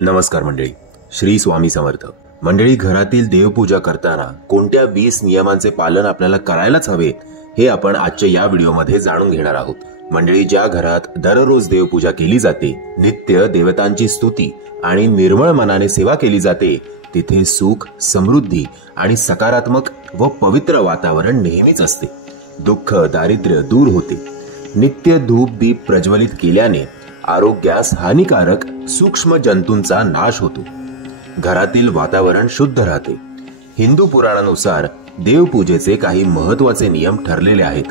नमस्कार मंडळी, श्री स्वामी समर्थ. मंडळी, घरातील देवपूजा करताना कोणत्या 20 नियमांचे पालन आपल्याला करायलाच हवे हे आपण आजच्या या व्हिडिओमध्ये जाणून घेणार आहोत. मंडळी, ज्या घरात दररोज देवपूजा केली जाते, नित्य देवतांची स्तुती आणि निर्मळ मनाने सेवा केली जाते, तिथे सुख, समृद्धी आणि सकारात्मक व पवित्र वातावरण नेहमीच असते. दुःख, दारिद्र्य दूर होते. नित्य धूप दीप प्रज्वलित केल्याने आरोग्यास हानिकारक सूक्ष्म जंतूंचा नाश होतो. घरातील वातावरण शुद्ध राहते. हिंदू पुराणानुसार देवपूजेचे काही महत्त्वाचे नियम ठरलेले आहेत.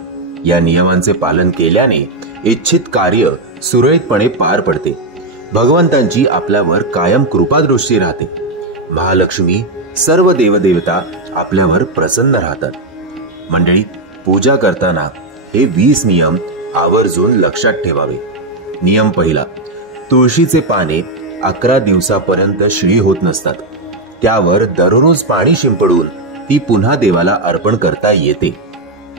या नियमांचे पालन केल्याने इच्छित कार्य सुरळीतपणे पार पडते. भगवंतांची आपल्यावर कायम कृपादृष्टी राहते. महालक्ष्मी, सर्व देवदेवता आपल्यावर प्रसन्न राहतात. मंडळी, पूजा करताना हे 20 नियम आवर्जून लक्षात ठेवावे. नियम पहिला, तुळशीचे पाने 11 दिवसापर्यंत शिळी होत नसतात. त्यावर दररोज पाणी शिंपडून ती पुन्हा देवाला अर्पण करता येते.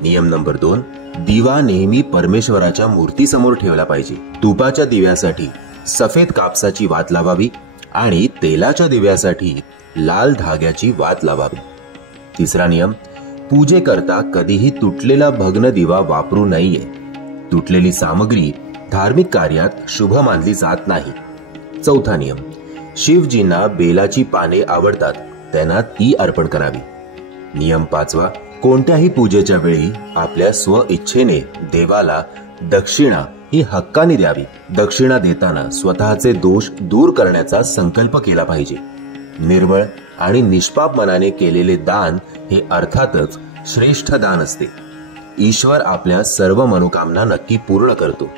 नियम नंबर 2, दिवा नेहमी परमेश्वराच्या मूर्तीसमोर ठेवला पाहिजे. तुपाच्या दिव्यासाठी सफेद कापसाची वात लावावी आणि तेलाच्या दिव्यासाठी लाल धाग्याची वात लावावी. तिसरा नियम, पूजे करता कधीही तुटलेला भग्न दिवा वापरू नये. तुटलेली सामग्री धार्मिक कार्यात शुभ मानली जात नाही. चौथा नियम, शिवजींना बेलाची पाने आवडतात, त्यांना ती अर्पण करावी. नियम 5वा, कोणत्याही पूजेच्या वेळी आपल्या स्व इच्छेने देवाला दक्षिणा ही हक्काने द्यावी. दक्षिणा देताना स्वतःचे दोष दूर करण्याचा संकल्प केला पाहिजे. निर्मळ आणि निष्पाप मनाने केलेले दान हे अर्थातच श्रेष्ठ दान असते. ईश्वर आपल्या सर्व मनोकामना नक्की पूर्ण करतो.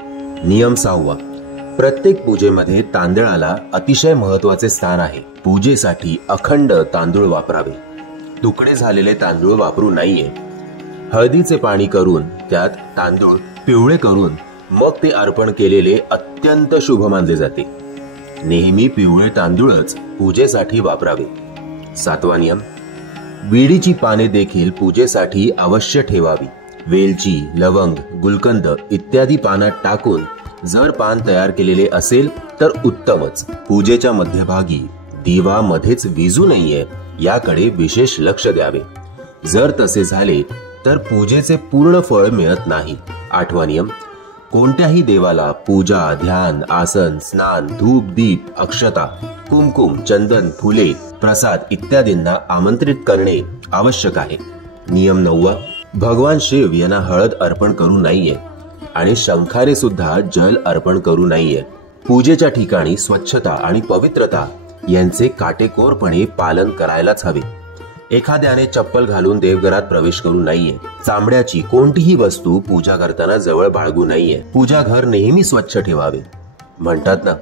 नियम 6वा, प्रत्येक पूजेमध्ये तांदळाला अतिशय महत्वाचे स्थान आहे. पूजेसाठी अखंड तांदूळ वापरावे. तुकडे झालेले तांदूळ वापरू नये. हळदीचे पाणी करून त्यात तांदूळ पिवळे करून मग ते अर्पण केलेले अत्यंत शुभ मानले जाते. नेहमी पिवळे तांदूळच पूजेसाठी वापरावे. 7वा नियम, विडीची पाने देखील पूजेसाठी अवश्य ठेवावी. वेलची, लवंग, गुलकंद इत्यादी पानात टाकून जर पान तयार केलेले असेल तर उत्तमच. पूजेच्या मध्यभागी दिवा मध्येच विझू नये याकडे विशेष लक्ष द्यावे. जर तसे झाले तर पूजेचे पूर्ण फळ मिळत नाही. 8वा नियम, कोणत्याही देवाला पूजा, ध्यान, आसन, स्नान, धूप दीप, अक्षता, कुमकुम, चंदन, फुले, प्रसाद इत्यादींना आमंत्रित करणे आवश्यक आहे. नियम 9वा, भगवान शिव यांना हळद अर्पण करू नये आणि शंखाने सुद्धा जल अर्पण करू नये. पूजेच्या ठिकाणी स्वच्छता आणि पवित्रता यांचे काटेकोरपणे पालन करायलाच हवे. एखाद्याने चप्पल घालून देवघरात प्रवेश करू नये. चामड्याची कोणतीही वस्तू पूजा करताना जवळ बाळगू नये. पूजा घर नेहमी स्वच्छ ठेवावे. म्हणतात ना,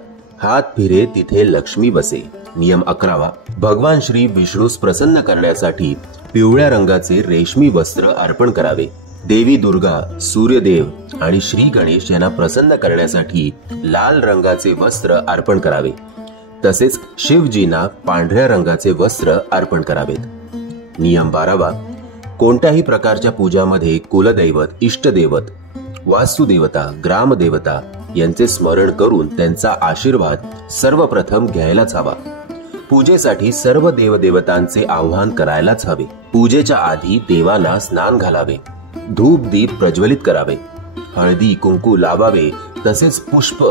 हात फिरे तिथे लक्ष्मी बसे. नियम 11वा, भगवान श्री विष्णूस प्रसन्न करण्यासाठी पिवळ्या रंगाचे रेशमी वस्त्र अर्पण करावे. देवी दुर्गा, सूर्यदेव आणि श्री गणेश यांना प्रसन्न करण्यासाठी लाल रंगाचे वस्त्र अर्पण करावे. तसेच शिवजींना पांढऱ्या रंगाचे वस्त्र अर्पण करावेत. नियम 12वा, कोणत्याही प्रकारच्या पूजामध्ये कुलदैवत, इष्टदेवत, वास्तुदेवता, ग्रामदेवता यांचे स्मरण करून त्यांचा आशीर्वाद सर्वप्रथम घ्यायलाच हवा. पूजेसाठी सर्व देवदेवतांचे आवाहन करायलाच हवे. पूजेच्या आधी देवांना स्नान घालावे. धूप दीप प्रज्वलित करावे. हळदी कुंकू लावावे. तसेच पुष्प,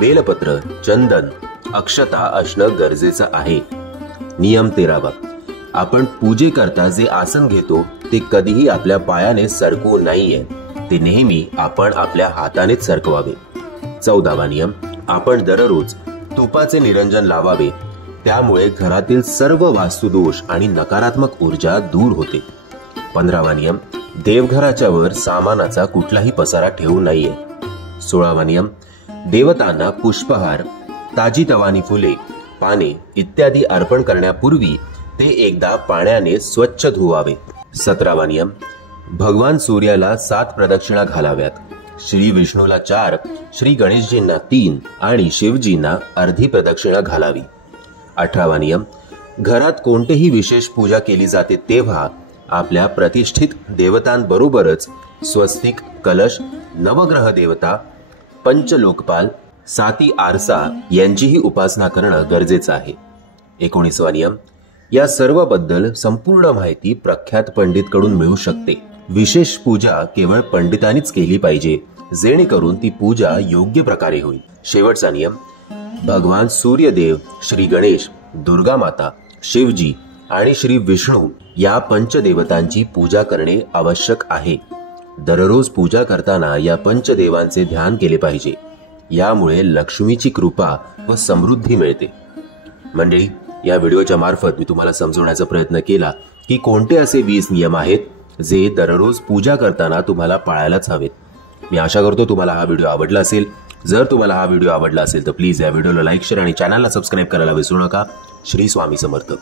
बेलपत्र, चंदन, अक्षता असणं गरजेचं आहे. नियम 13वा, आपण पूजेकरता जे आसन घेतो ते कधीही आपल्या पायाने सरकवू नये. ते नेहमी आपण आपल्या हातानेच सरकवावे. 14वा नियम, आपण दररोज तुपाचे निरंजन लावावे. त्यामुळे घरातील सर्व वास्तुदोष आणि नकारात्मक ऊर्जा दूर होते. 15वा नियम, देवघराच्या वर सामानाचा कुठलाही पसारा ठेवू नये. 16वा नियम, देवतांना पुष्पहार, ताजी तवानी फुले, पाने इत्यादी अर्पण करण्यापूर्वी ते एकदा पाण्याने स्वच्छ धुवावे. 17वा नियम, भगवान सूर्याला 7 प्रदक्षिणा घालाव्यात. श्री विष्णूला 4, श्री गणेशजींना 3 आणि शिवजींना अर्धी प्रदक्षिणा घालावी. 18वा नियम, घरात कोणतेही विशेष पूजा केली जाते तेव्हा आपल्या प्रतिष्ठित देवतांबरोबरच स्वस्तिक, कलश, नवग्रह देवता, पंचलोकपाल, साती आरसा यांचीही उपासना करणं गरजेचं आहे. 19वा नियम, या सर्व बद्दल संपूर्ण माहिती प्रख्यात पंडित कडून मिळू शकते. विशेष पूजा केवळ पंडितांनीच केली पाहिजे, जेणेकरून ती पूजा योग्य प्रकारे होईल. शेवटचा नियम, भगवान सूर्यदेव, श्री गणेश, दुर्गा माता, शिवजी आणि श्री विष्णू या पंचदेवतांची पूजा करणे आवश्यक आहे. दररोज पूजा करताना या पंचदेवांचे ध्यान केले पाहिजे. यामुळे लक्ष्मीची कृपा व समृद्धी मिळते. मंडळी, या व्हिडिओच्या मार्फत मी तुम्हाला समजवण्याचा प्रयत्न केला की कोणते असे 20 नियम आहेत जे दररोज पूजा करताना तुम्हाला पाळायलाच हवेत. मी आशा करतो तुम्हाला हा व्हिडिओ आवडला असेल. जर तुम्हाला हा व्हिडिओ आवडला असेल तर प्लीज या व्हिडिओला लाईक, शेअर आणि चॅनलला सबस्क्राईब करायला विसरू नका. श्री स्वामी समर्थ.